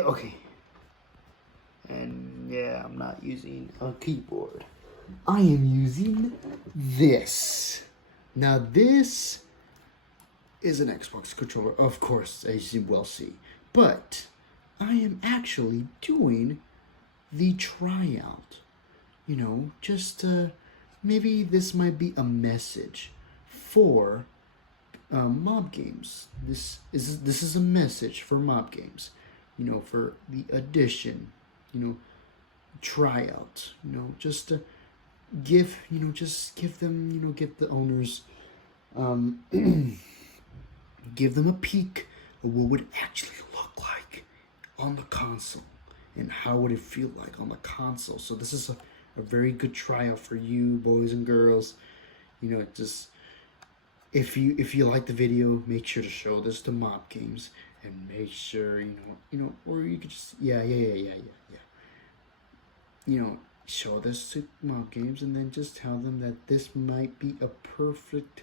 Okay. And yeah, I'm not using a keyboard. I am using this. Now this is an Xbox controller, of course, as you will see. But I am actually doing the tryout. You know, just maybe this might be a message for mob games. This is a message for mob games. You know, for the addition. You know, tryout. You know, just to just give them. You know, give the owners. Um, give them a peek of what would it actually look like on the console and how would it feel like on the console. So this is a very good tryout for you boys and girls. You know, just if you like the video, make sure to show this to Mob Games and make sure or you could just yeah. You know, show this to Mob Games and then just tell them that this might be a perfect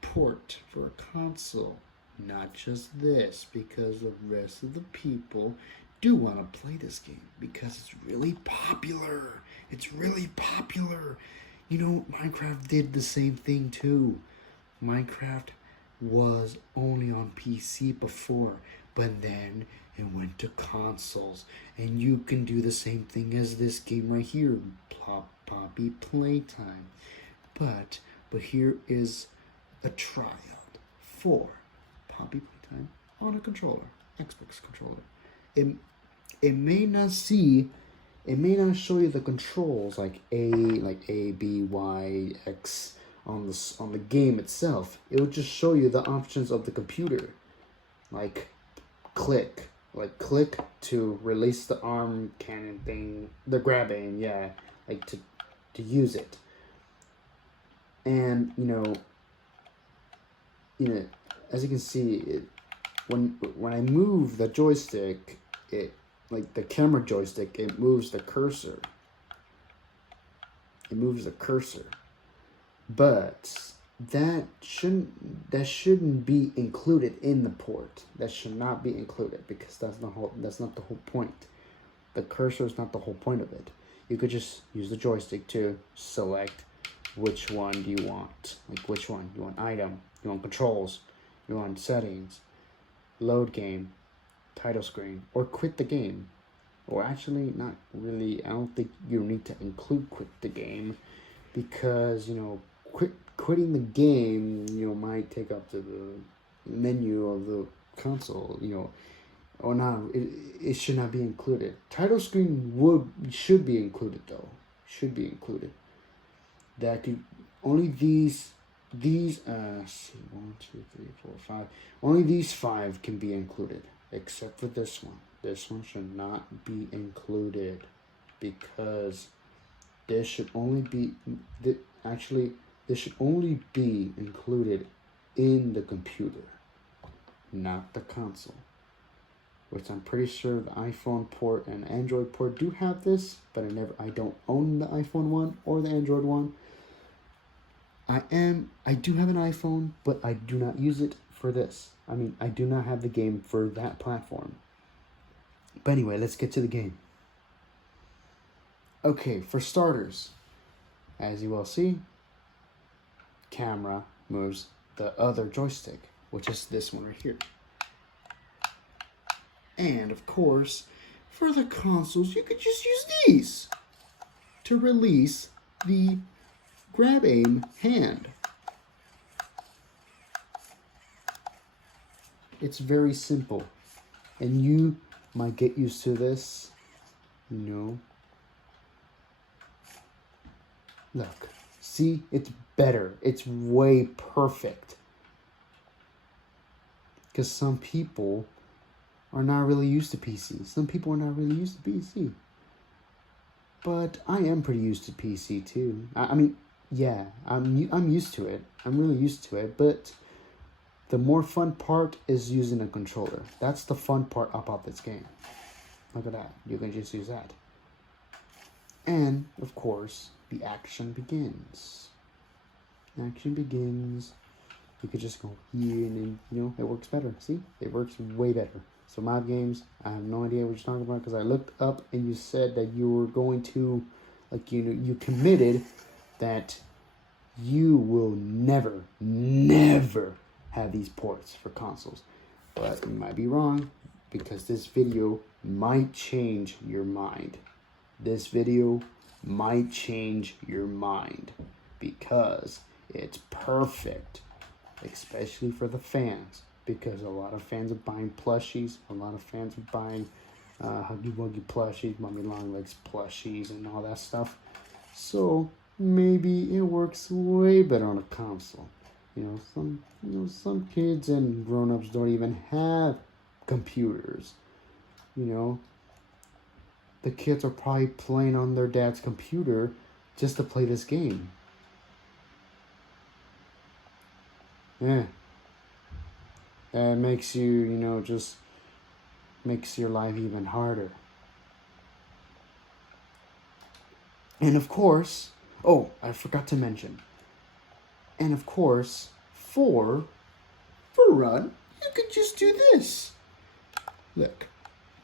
port for a console. Not just this, because the rest of the people do want to play this game because it's really popular. It's really popular. You know, Minecraft did the same thing too. Minecraft was only on PC before, but then it went to consoles, and you can do the same thing as this game right here, Poppy Playtime. But here is a tryout for Poppy Playtime on a controller, Xbox controller. It may not show you the controls like A, B, Y, X on the game itself. It will just show you the options of the computer, like click to release the arm cannon thing, the grab aim, yeah, like to use it. And as you can see, when I move the joystick, it like the camera joystick, it moves the cursor. It moves the cursor, but that shouldn't be included in the port. That should not be included because that's not the whole point. The cursor is not the whole point of it. You could just use the joystick to select which one do you want. Like which one? You want item, you want controls, you want settings, load game, title screen, or quit the game. Or actually, not really. I don't think you need to include quit the game because, quitting the game, might take up to the menu of the console, or not. It should not be included. Title screen should be included though. Should be included. That could only these see 1, 2, 3, 4, 5. Only these 5 can be included, except for this one. This one should not be included because this should only be this should only be included in the computer, not the console. Which I'm pretty sure the iPhone port and Android port do have this, but I don't own the iPhone one or the Android one. I do have an iPhone, but I do not use it for this. I mean, I do not have the game for that platform. But anyway, let's get to the game. Okay, for starters, as you will see, camera moves the other joystick, which is this one right here. And of course, for the consoles, you could just use these to release the grab aim hand. It's very simple, and you might get used to this, Look, see, it's better. It's way perfect. Because some people are not really used to PC. Some people are not really used to PC. But I am pretty used to PC too. I mean, yeah, I'm used to it. I'm really used to it, but the more fun part is using a controller. That's the fun part about this game. Look at that. You can just use that. And, of course, the action begins. Action begins. You could just go here and then, it works better. See? It works way better. So Mob Games, I have no idea what you're talking about because I looked up and you said that you were going to, like, you committed that you will never, never have these ports for consoles. But you might be wrong because this video might change your mind. This video might change your mind because it's perfect, especially for the fans, because a lot of fans are buying plushies, a lot of fans are buying Huggy Wuggy plushies, Mummy Longlegs plushies, and all that stuff. So maybe it works way better on a console. Some kids and grown-ups don't even have computers. The kids are probably playing on their dad's computer just to play this game. Yeah. That makes you, just makes your life even harder. And of course, I forgot to mention. And of course, for run, you could just do this. Look,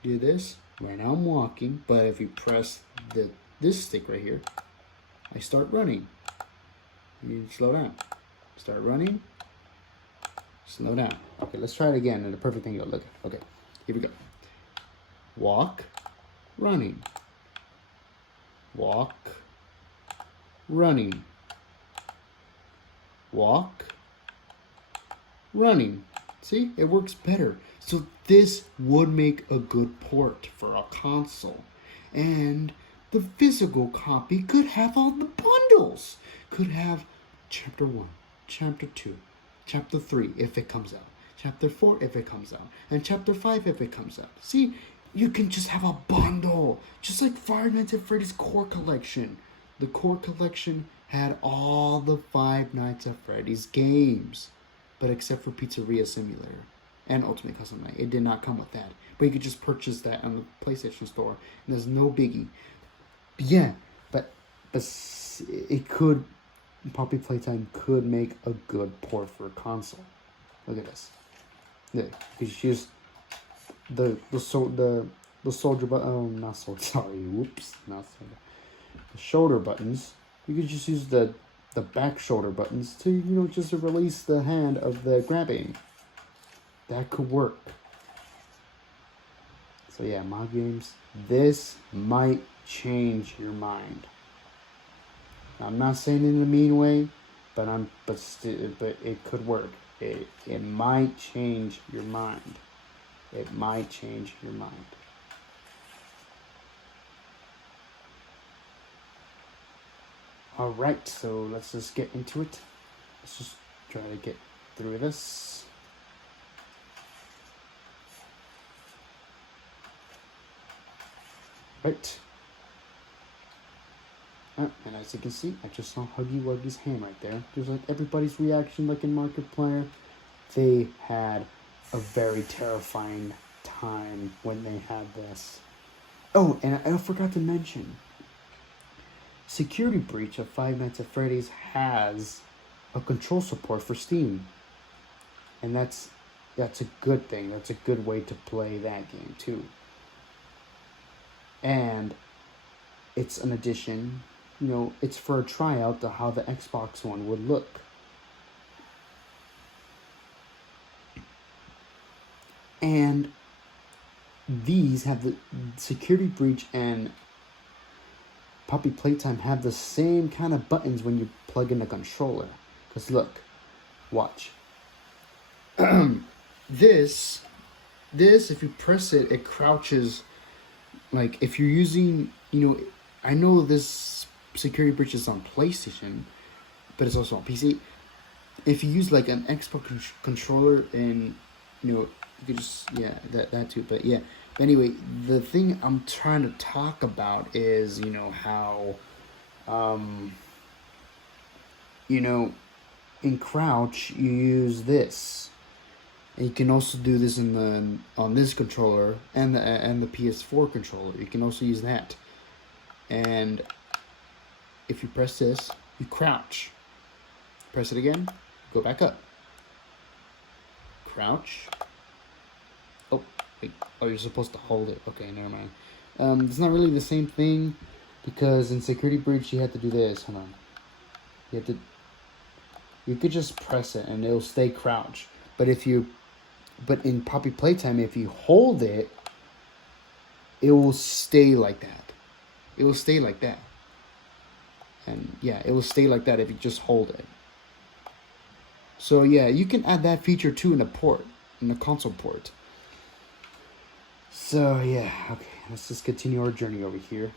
do this. Right now I'm walking, but if you press this stick right here, I start running. You slow down. Start running. Slow down. Okay, let's try it again at a perfect angle. Look. Okay, here we go. Walk, running. Walk, running. Walk, running. See, it works better. So this would make a good port for a console. And the physical copy could have all the bundles. Could have Chapter 1, Chapter 2, Chapter 3 if it comes out, Chapter 4 if it comes out, and Chapter 5 if it comes out. See, you can just have a bundle. Just like Five Nights at Freddy's Core Collection. The Core Collection had all the Five Nights at Freddy's games. But except for Pizzeria Simulator and Ultimate Custom Night. It did not come with that. But you could just purchase that on the PlayStation Store. And there's no biggie. But it could... Poppy Playtime could make a good port for a console. Look at this. Yeah, you just use the soldier button. Oh, not soldier. Sorry, whoops, not soldier. The shoulder buttons. You could just use the back shoulder buttons to just to release the hand of the grabbing. That could work. So yeah, Mob Games. This might change your mind. I'm not saying it in a mean way, but it could work. It might change your mind. It might change your mind. Alright, so let's just get into it. Let's just try to get through this. Right. And as you can see, I just saw Huggy Wuggy's hand right there. Just like everybody's reaction, like in Markiplier, they had a very terrifying time when they had this. Oh, and I forgot to mention, Security Breach of Five Nights at Freddy's has a control support for Steam. And that's a good thing. That's a good way to play that game too. And it's an addition, it's for a tryout to how the Xbox One would look. And these have the Security Breach and Poppy Playtime have the same kind of buttons when you plug in the controller. Because look, watch. This, if you press it, it crouches. Like, if you're using, I know this Security Breach is on PlayStation, but it's also on PC. If you use, like, an Xbox controller and, you could just, that too. But, yeah. But anyway, the thing I'm trying to talk about is, how, in crouch, you use this. And you can also do this on this controller and the PS4 controller. You can also use that. And if you press this, you crouch. Press it again, go back up. Crouch. Oh, like, oh, you're supposed to hold it. Okay, never mind. It's not really the same thing because in Security Breach you had to do this. Hold on. You had to. You could just press it and it'll stay crouched. But in Poppy Playtime, if you hold it, it will stay like that. It will stay like that. And yeah, it will stay like that if you just hold it. So yeah, you can add that feature too in the console port. So yeah, okay, let's just continue our journey over here.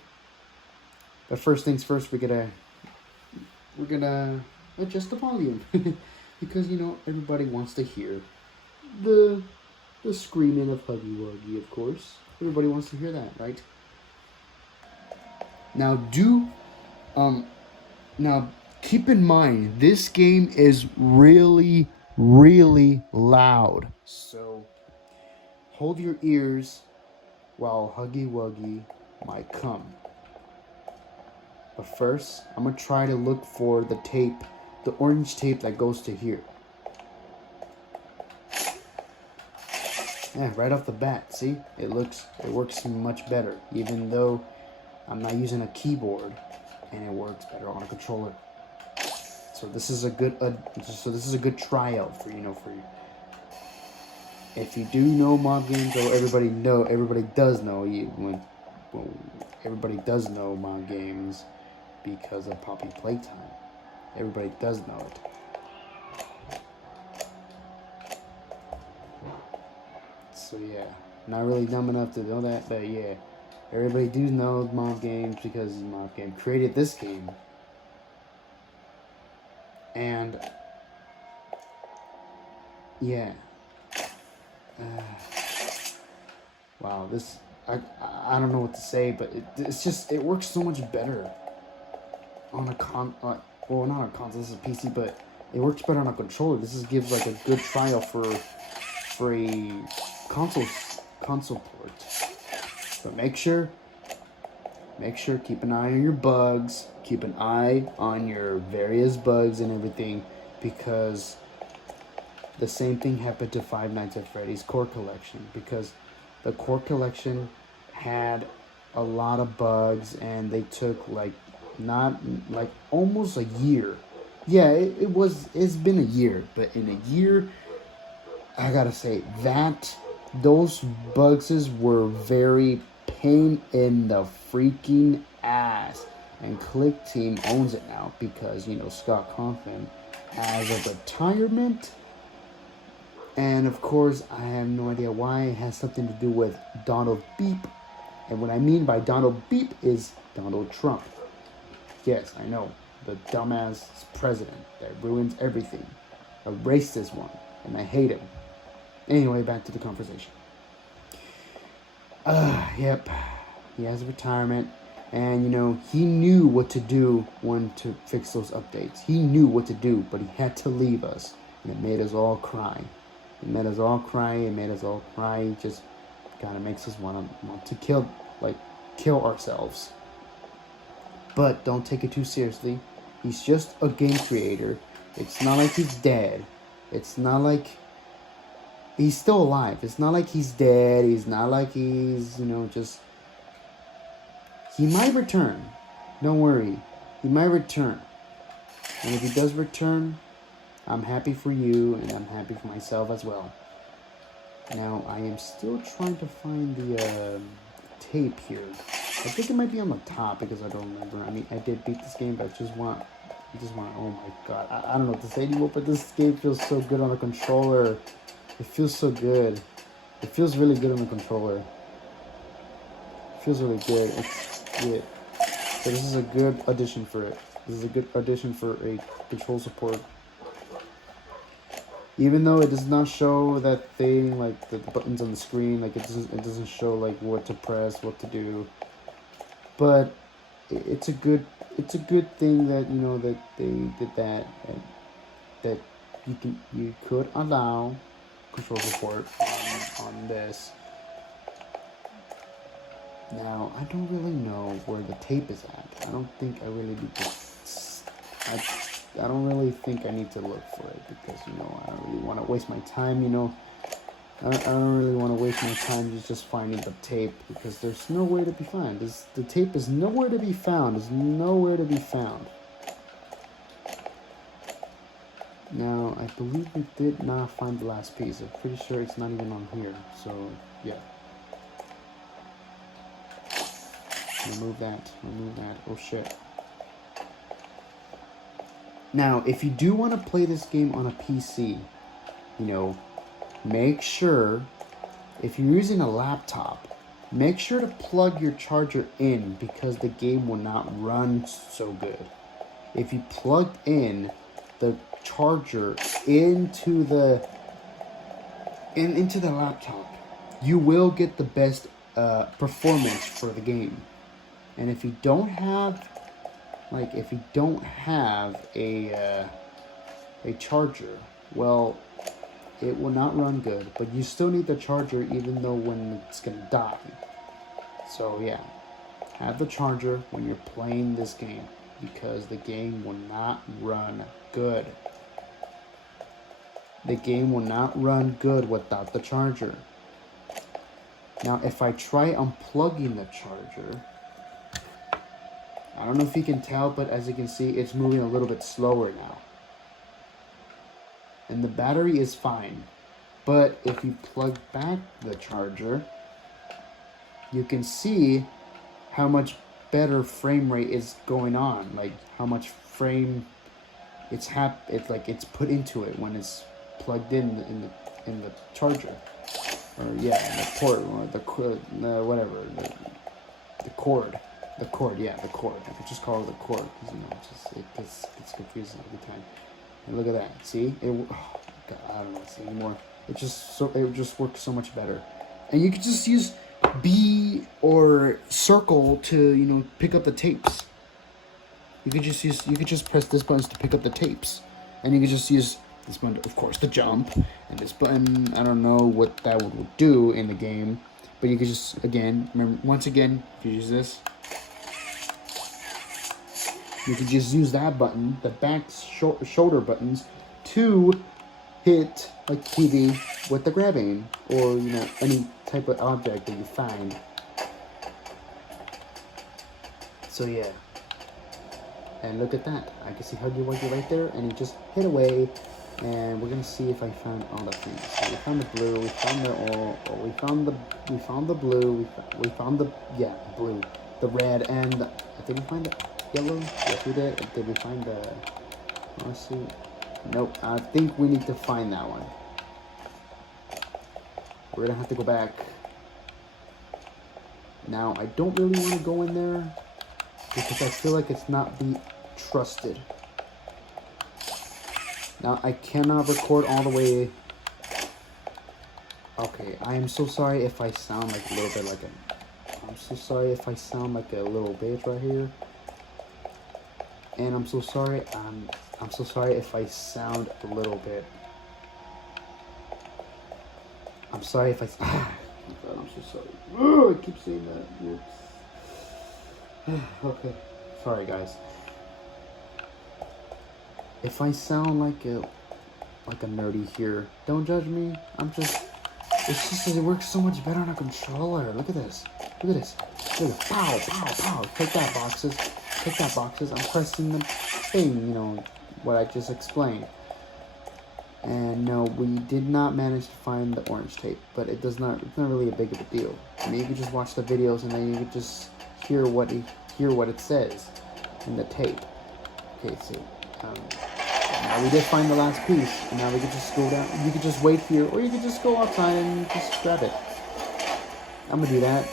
But first things first, we're gonna adjust the volume because everybody wants to hear the screaming of Huggy Wuggy, of course. Everybody wants to hear that, right? Now keep in mind this game is really, really loud. So hold your ears while Huggy Wuggy might come. But first, I'm gonna try to look for the tape, the orange tape that goes to here. Yeah, right off the bat, see? It works much better, even though I'm not using a keyboard, and it works better on a controller. So this is a good tryout for you. If you do know mob games, or everybody does know everybody does know mob games because of Poppy Playtime. Everybody does know it. So yeah, not really dumb enough to know that, but yeah, everybody do know mob games because mob game created this game. And yeah, wow, this I don't know what to say, but it works so much better on a well, not on a console. This is a PC, but it works better on a controller. Gives like a good trial for a console port. But make sure keep an eye on your bugs. Keep an eye on your various bugs and everything, because the same thing happened to Five Nights at Freddy's Core Collection, because the Core Collection had a lot of bugs and they took almost a year. Yeah, it's been a year, but in a year, I gotta say that those bugs were very pain in the freaking ass. And Click Team owns it now because, Scott Conklin has a retirement. And of course, I have no idea why. It has something to do with Donald Beep. And what I mean by Donald Beep is Donald Trump. Yes, I know. The dumbass president that ruins everything. A racist one. And I hate him. Anyway, back to the conversation. Yep. He has a retirement. And, he knew what to do when to fix those updates. He knew what to do, but he had to leave us. And it made us all cry. It made us all cry. It just kind of makes us want to kill ourselves. But don't take it too seriously. He's just a game creator. It's not like he's dead. It's not like he's still alive. It's not like he's dead. He's not like he's, just... He might return. Don't worry. He might return. And if he does return, I'm happy for you, and I'm happy for myself as well. Now, I am still trying to find the tape here. I think it might be on the top because I don't remember. I mean, I did beat this game, but I just want, oh my god. I don't know what to say anymore, but this game feels so good on a controller. It feels so good. It feels really good on the controller. It feels really good. So this is a good addition for it. This is a good addition for a control support. Even though it does not show that thing, like the buttons on the screen, like it doesn't show like what to press, what to do. But it's a good thing that that they did that, and that you could allow control support on this. Now, I don't really know where the tape is at. I don't think I really need to... I don't really think I need to look for it because, I don't really want to waste my time, I don't really want to waste my time just finding the tape because there's nowhere to be found. The tape is nowhere to be found. It's nowhere to be found. Now, I believe we did not find the last piece. I'm pretty sure it's not even on here. So, yeah. Remove that. Remove that. Oh, shit. Now, if you do want to play this game on a PC, you know, make sure, if you're using a laptop, make sure to plug your charger in because the game will not run so good. If you plug in the charger into the laptop, you will get the best performance for the game. And if you don't have a charger, well, it will not run good, but you still need the charger even though when it's gonna die. So yeah, have the charger when you're playing this game because the game will not run good. The game will not run good without the charger. Now, if I try unplugging the charger, I don't know if you can tell, but as you can see, it's moving a little bit slower now. And the battery is fine. But if you plug back the charger, you can see how much better frame rate is going on. Like how much frame it's put into it when it's plugged in the charger. Or yeah, the port or the cord, yeah, the cord. I could just call it the cord because it's confusing every time. And look at that. See, God, I don't know what to say anymore. It just works so much better. And you could just use B or circle to pick up the tapes. You could just press this button to pick up the tapes, and you could just use this button, of course, to jump, and this button. I don't know what that would do in the game, but you could just once again, if you use this. You can just use that button, the back shoulder buttons, to hit like TV with the grab aim or any type of object that you find. So yeah, and look at that. I can see Huggy Wuggy right there, and he just hit away. And we're gonna see if I found all the things. So we found the blue, we found the we found the blue, we found the blue, the red, and did we find the yellow? Yes, we did. Did we find the? Let's see. Nope. I think we need to find that one. We're gonna have to go back. Now I don't really want to go in there because I feel like it's not be trusted. Now, I cannot record all the way. Okay, I am so sorry if I sound like a little bit like I'm so sorry if I sound like a little bitch right here. And I'm so sorry, I'm so sorry if I sound a little bit. I'm sorry if I'm so sorry. Oh, I keep saying that. Whoops. Okay, sorry guys. If I sound like a nerdy here, don't judge me. It's just that it works so much better on a controller. Look at this. Look at this. Look at this. Pow, pow, pow. Take that, boxes. Take that, boxes. I'm pressing the thing, what I just explained. And no, we did not manage to find the orange tape, but it's not really a big of a deal. I mean, you can just watch the videos and then you can just hear what it says in the tape. Okay, see. Now we did find the last piece, and now we could just go down. You could just wait here, or you could just go outside and just grab it. I'm gonna do that.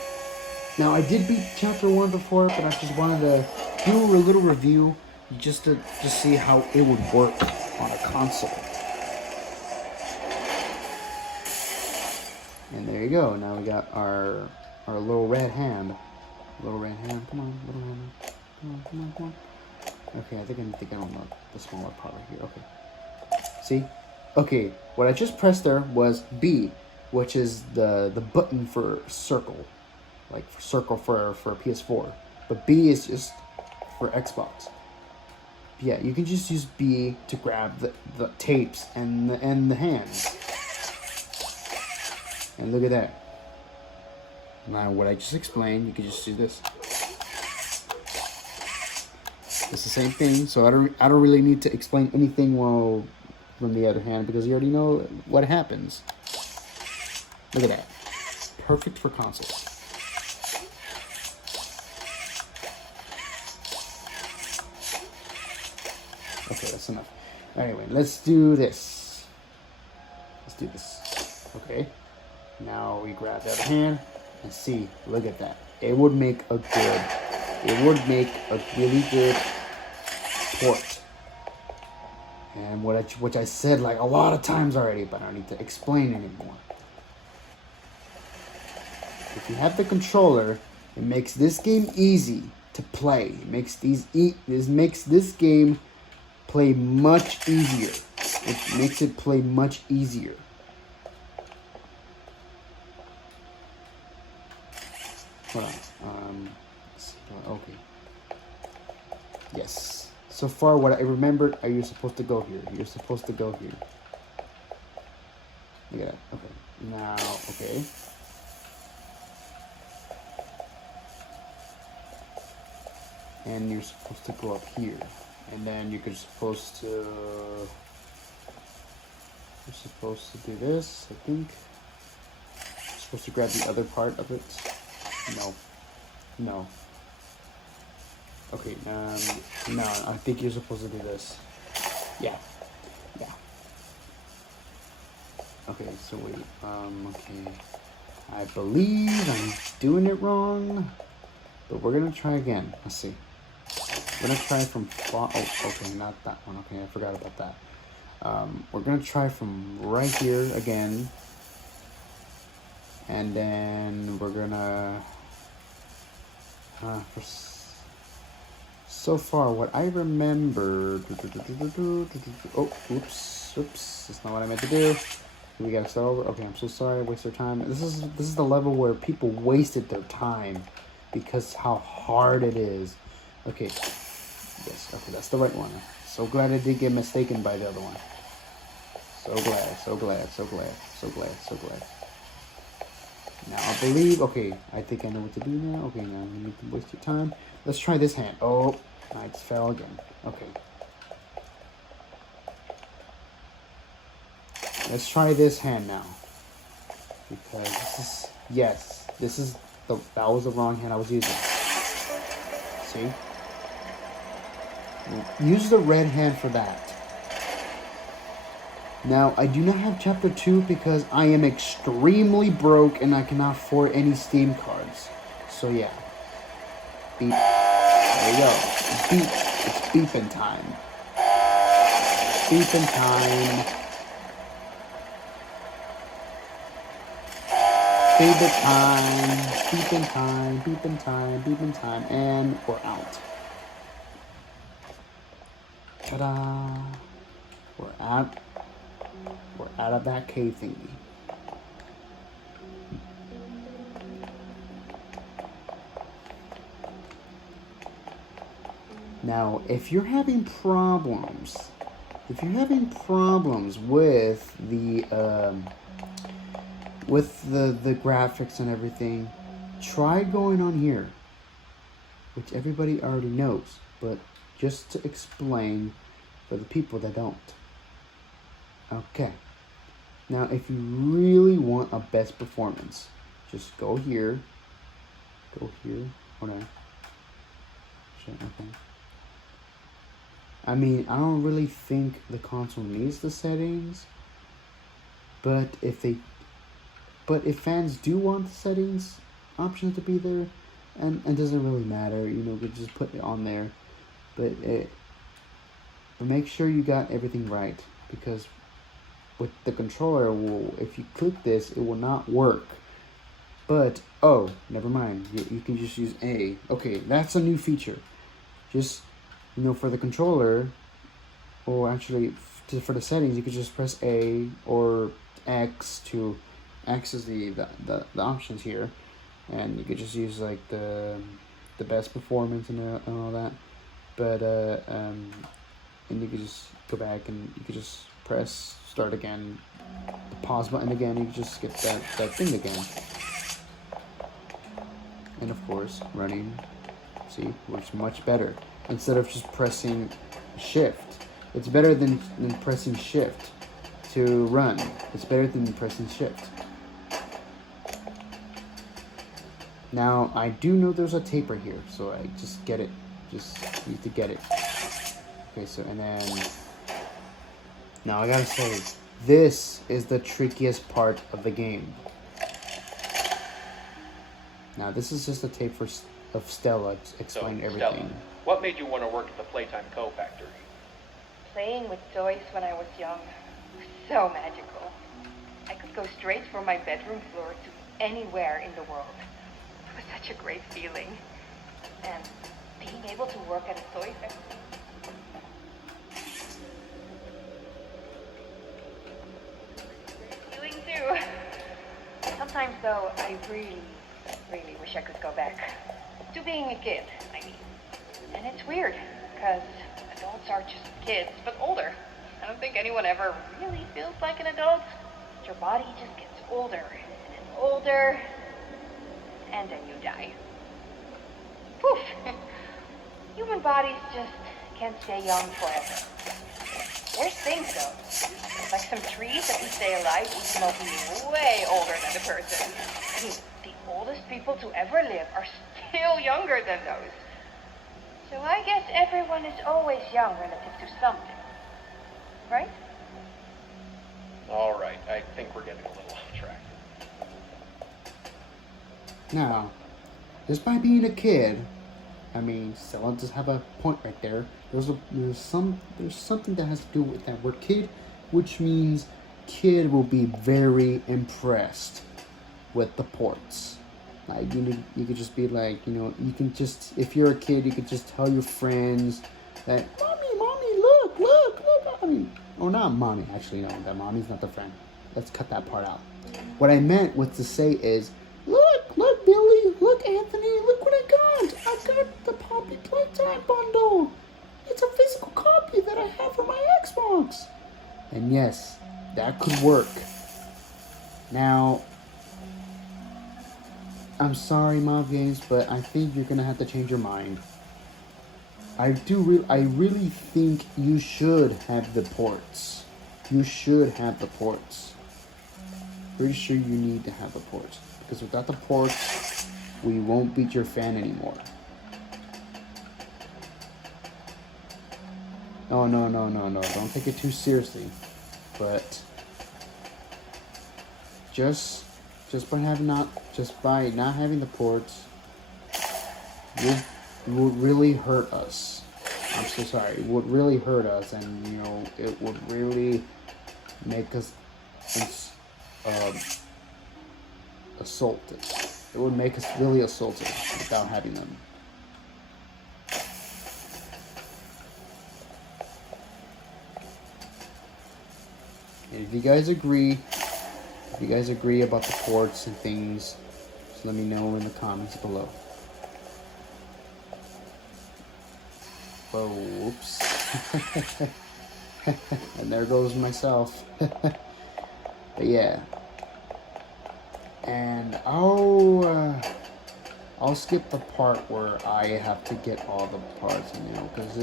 Now I did beat chapter 1 before, but I just wanted to do a little review just to see how it would work on a console. And there you go. Now we got our little red hand. Little red hand. Come on, little hand. Come on. Okay, I think I need to get on the smaller part right here. Okay. See? Okay, what I just pressed there was B, which is the button for circle. Like for circle for PS4. But B is just for Xbox. Yeah, you can just use B to grab the tapes and the hands. And look at that. Now what I just explained, you can just do this. It's the same thing, so I don't really need to explain anything well from the other hand because you already know what happens. Look at that. Perfect for consoles. Okay, that's enough. Anyway, let's do this. Let's do this. Okay. Now we grab the other hand and see. Look at that. It would make a really good port. And which I said like a lot of times already, but I don't need to explain anymore. If you have the controller, it makes this game easy to play. It makes this game play much easier. It makes it play much easier. Hold on. Okay. Yes. So far, what I remembered, are you supposed to go here? You're supposed to go here. Look at that. Okay. Now, okay. And you're supposed to go up here. And then you're supposed to do this, I think. You're supposed to grab the other part of it. No. Okay, no, I think you're supposed to do this. Yeah. Okay, so wait, okay. I believe I'm doing it wrong, but we're gonna try again. Let's see. We're gonna try from okay, not that one. Okay, I forgot about that. We're gonna try from right here again, and then we're gonna so far what I remember. Oh, oops, that's not what I meant to do. We gotta start over. Okay, I'm so sorry. Waste their time. This is the level where people wasted their time because how hard it is. Okay. Yes, okay, that's the right one. So glad I did get mistaken by the other one. So glad. Now I believe, okay, I think I know what to do now. Okay, now you need to waste your time. Let's try this hand. Oh, I just fell again. Okay. Let's try this hand now. Because that was the wrong hand I was using. See? Use the red hand for that. Now, I do not have Chapter 2 because I am extremely broke and I cannot afford any Steam cards. So, yeah. Beep. There you go. Beep. It's beeping time. Beeping time. Beeping time. Beeping time. Beeping time. Beeping time. And we're out. Ta-da! We're out of that cave thingy. Now, if you're having problems with the graphics and everything, try going on here, which everybody already knows, but just to explain for the people that don't. Okay. Now, if you really want a best performance, just go here. Hold on. Okay. I mean, I don't really think the console needs the settings, but if fans do want the settings options to be there, and it doesn't really matter, we just put it on there. But make sure you got everything right, because with the controller, if you click this, it will not work. But, oh, never mind. You can just use A. Okay, that's a new feature. Just, for the controller, or actually for the settings, you could just press A or X to access the options here. And you could just use like the best performance and all that. But, and you could just go back and you could just press start again, the pause button again, you just get that thing again. And of course, running, see, works much better. Instead of just pressing shift. It's better than pressing shift to run. It's better than pressing shift. Now, I do know there's a taper here, so I just get it. Just need to get it. Okay, so, and then... Now, I gotta say, this is the trickiest part of the game. Now, this is just a tape of Stella explaining everything. Stella, what made you want to work at the Playtime Co-Factory? Playing with toys when I was young was so magical. I could go straight from my bedroom floor to anywhere in the world. It was such a great feeling. And being able to work at a toy factory. Great feeling too. Sometimes though, I really wish I could go back. To being a kid, I mean. And it's weird, because adults are just kids, but older. I don't think anyone ever really feels like an adult. Your body just gets older and older, and then you die. Poof! Human bodies just can't stay young forever. There's things though, like some trees that can stay alive even though being way older than the person. I mean, the oldest people to ever live are still younger than those. So I guess everyone is always young relative to something. Right? All right, I think we're getting a little off track. Now, just by being a kid, I mean, Stella does have a point right there. There's something that has to do with that word kid, which means kid will be very impressed with the ports. Like, you could just be like, you can just, if you're a kid, you could just tell your friends that, mommy, look. I mean, or not mommy, actually, no, that mommy's not the friend. Let's cut that part out. What I meant was to say is, look, Billy, look, Anthony, look what I got. I got the Poppy Playtime bundle. It's a physical copy that I have for my Xbox. And yes, that could work. Now, I'm sorry, Mob Games, but I think you're gonna have to change your mind. I really think you should have the ports. You should have the ports. Pretty sure you need to have the ports. Because without the ports, we won't beat your fan anymore. Oh, no. Don't take it too seriously. But just by not having the ports, would really hurt us. I'm so sorry. It would really hurt us, and it would really make us assaulted. It would make us really assaulted without having them. And if you guys agree about the ports and things, just let me know in the comments below. Oh, whoops. And there goes myself. But yeah. And I'll skip the part where I have to get all the parts, because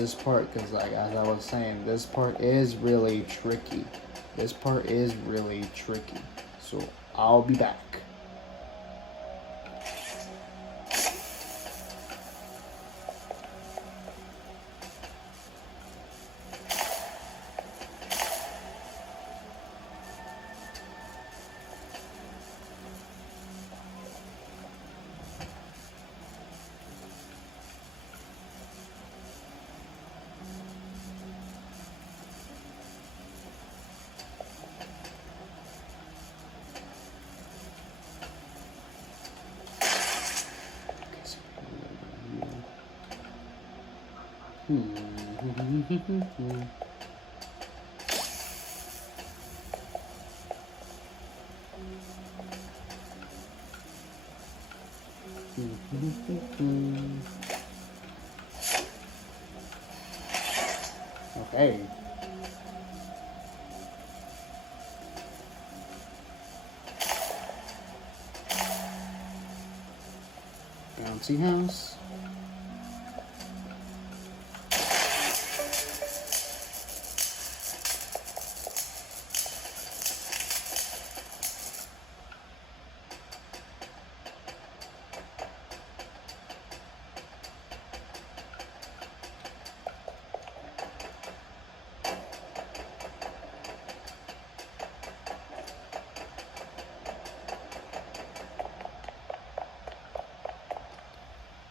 like as I was saying, this part is really tricky. So I'll be back. Okay. bouncy house.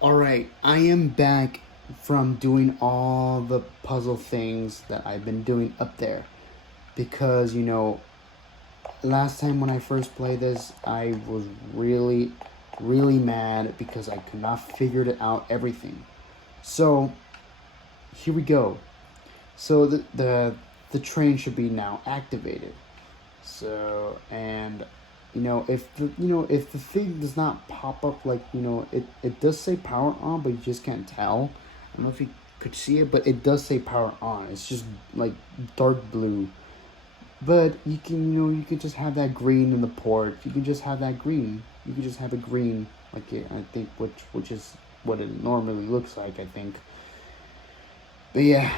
Alright, I am back from doing all the puzzle things that I've been doing up there. Because, you know, last time when I first played this, I was really, really mad because I could not figure it out everything. So, here we go. So, the train should be now activated. So, and if the thing does not pop up, like, it does say power on, but you just can't tell. I don't know if you could see it, but it does say power on. It's just like dark blue. But you can just have that green in the port. You can just have that green. You can just have it green, like it, I think, which is what it normally looks like, I think. But yeah,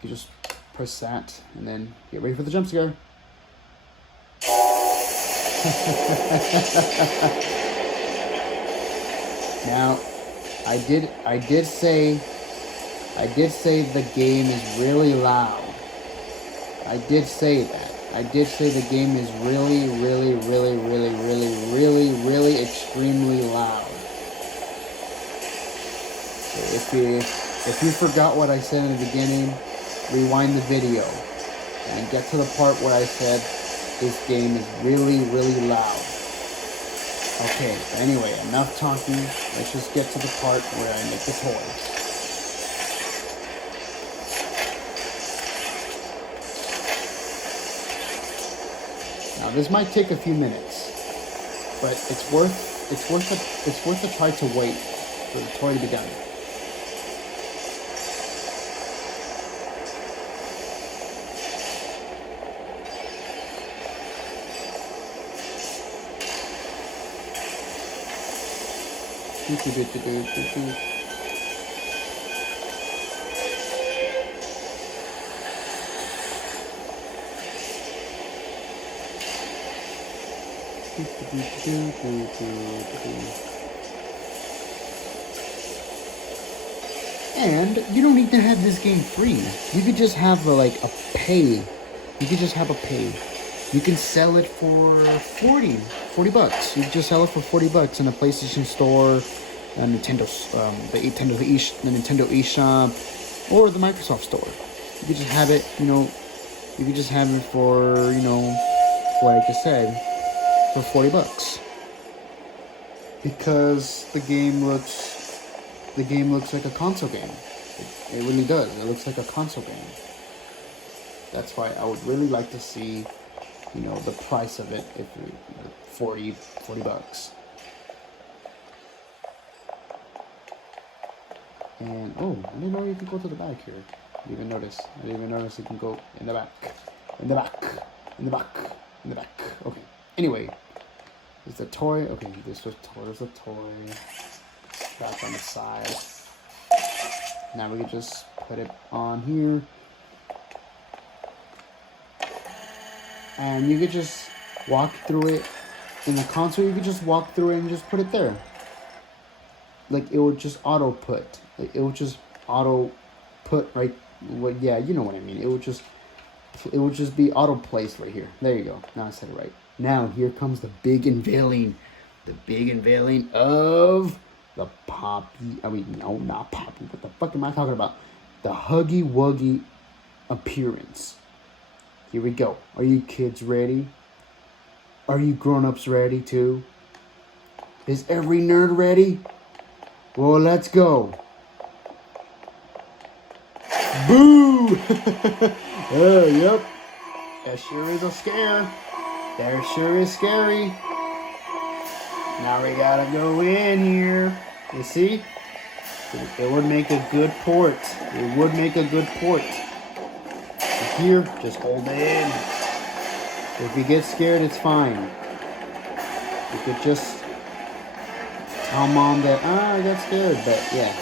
you just press that and then get ready for the jump scare. Now, I did say the game is really loud. I did say that. I did say the game is really, really, really, really, really, really, really extremely loud. So if you forgot what I said in the beginning, rewind the video and get to the part where I said this game is really, really loud. Okay, but anyway, enough talking. Let's just get to the part where I make the toy. Now this might take a few minutes, but it's worth a try to wait for the toy to be done. And you don't need to have this game free. You could just have a pay. You could just have a pay. You can sell it for $40 bucks. You can just sell it for $40 in a PlayStation Store, a Nintendo, the Nintendo eShop, or the Microsoft Store. You could just have it, you could just have it for, what I just said, for $40. Because the game looks like a console game. It really does. It looks like a console game. That's why I would really like to see, the price of it, if $40 bucks. And I didn't know you could go to the back here. I didn't even notice you can go in the back. In the back. Okay. Anyway, there's the toy. Okay, there's a toy. Back on the side. Now we can just put it on here. And you could just walk through it. In the console, you could just walk through it and just put it there. Like, it would just auto put. It would just auto put right. Well, yeah, you know what I mean. It would just be auto placed right here. There you go. Now I said it right. Now here comes the big unveiling. The big unveiling of the Poppy. No, not Poppy. What the fuck am I talking about? The Huggy Wuggy appearance. Here we go. Are you kids ready? Are you grown-ups ready too? Is every nerd ready? Well, let's go. Boo! Oh, yep. That sure is a scare. That sure is scary. Now we gotta go in here. You see? It would make a good port. It would make a good port. Here, just hold it in. If you get scared, it's fine. You could just tell mom that I got scared, but yeah,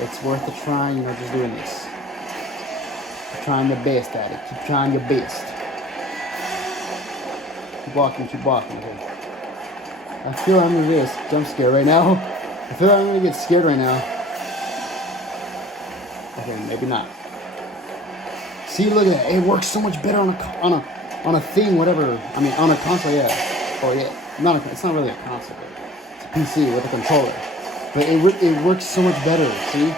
it's worth a try. You know, just doing this. Keep trying the best at it. Keep trying your best. Keep walking. Keep walking. Okay. I feel I'm gonna get a jump scare right now. I feel like I'm gonna get scared right now. Okay, maybe not. See, look at that. It works so much better on a thing, whatever. I mean, on a console, yeah. Oh yeah, it's not really a console. It's a PC with a controller. But it works so much better. See, you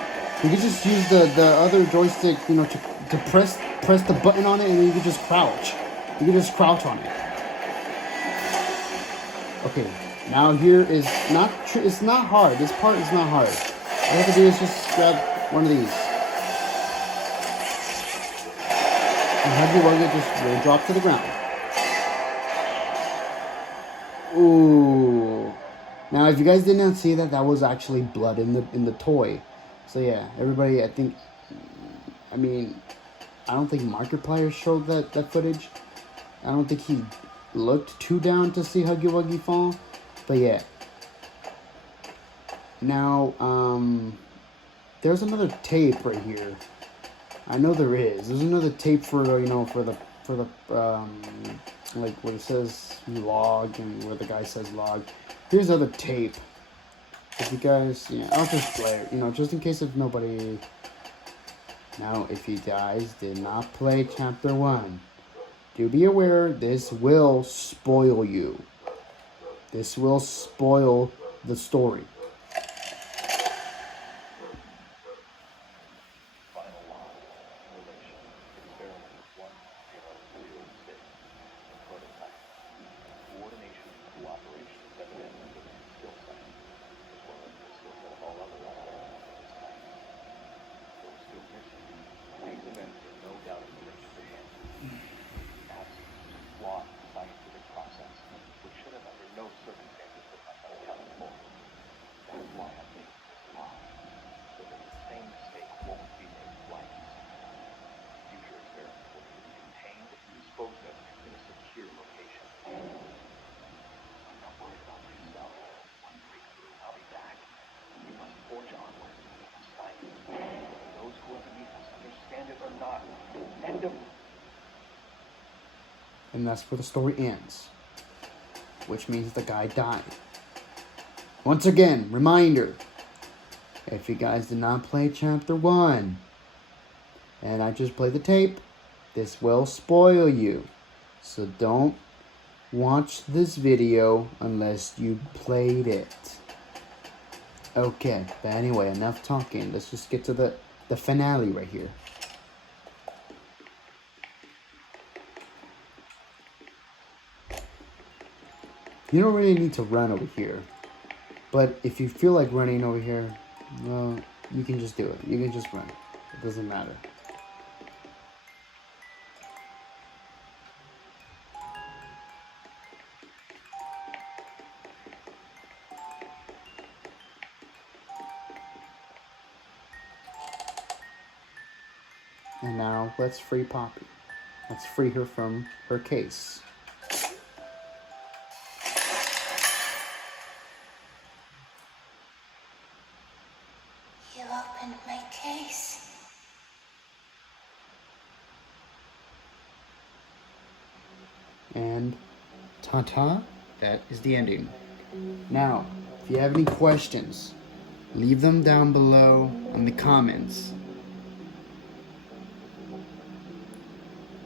can just use the other joystick, you know, to press the button on it, and then you can just crouch. You can just crouch on it. Okay, now here is it's not hard. This part is not hard. All you have to do is just grab one of these. And Huggy Wuggy just will drop to the ground. Ooh. Now, if you guys did not see that, that was actually blood in the toy. So yeah, everybody, I mean, I don't think Markiplier showed that footage. I don't think he looked too down to see Huggy Wuggy fall. But yeah. Now, there's another tape right here. I know there is. There's another tape for the like where it says log and where the guy says log. Here's other tape. If you guys, yeah, I'll just play it, just in case if nobody. Now, if you guys did not play Chapter 1, do be aware this will spoil you. This will spoil the story. And that's where the story ends. Which means the guy died. Once again, reminder. If you guys did not play Chapter 1, and I just played the tape, this will spoil you. So don't watch this video unless you played it. Okay, but anyway, enough talking. Let's just get to the finale right here. You don't really need to run over here. But if you feel like running over here, well, you can just do it. You can just run. It doesn't matter. And now let's free Poppy. Let's free her from her case. You opened my case. And ta-ta, that is the ending. Now, if you have any questions, leave them down below in the comments.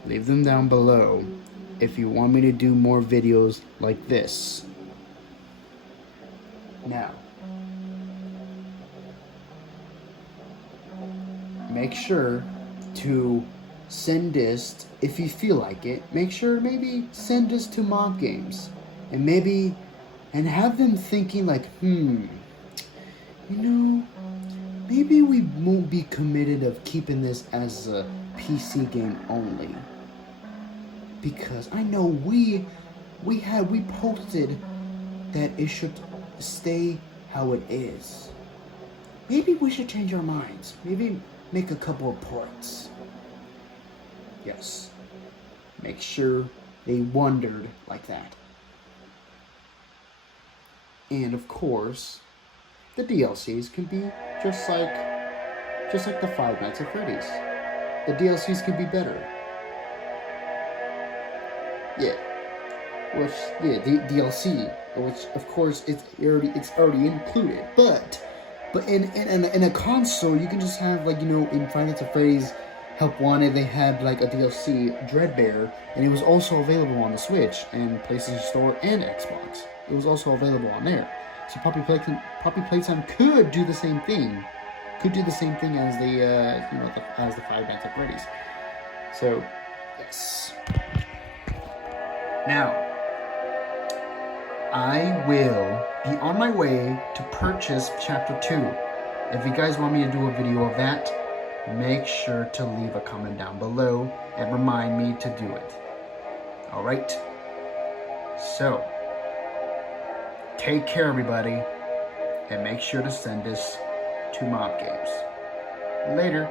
Leave them down below if you want me to do more videos like this. Now, make sure to send this, if you feel like it, make sure maybe send this to Mob Games. And have them thinking like, maybe we won't be committed of keeping this as a PC game only. Because I know we posted that it should stay how it is. Maybe we should change our minds. Maybe make a couple of ports. Yes. Make sure they wondered like that. And of course, the DLCs can be just like the Five Nights at Freddy's. The DLCs can be better. Yeah. Which the DLC, which of course it's already included, but in a console you can just have, like, you know, in Five Nights at Freddy's Help Wanted they had like a DLC Dreadbear, and it was also available on the Switch and PlayStation Store and Xbox. It was also available on there. So Poppy Playtime could do the same thing. Could do the same thing as the as the Five Nights at Freddy's. So yes. Now, I will be on my way to purchase Chapter 2. If you guys want me to do a video of that, make sure to leave a comment down below and remind me to do it. Alright? So, take care, everybody, and make sure to send this to Mob Games. Later.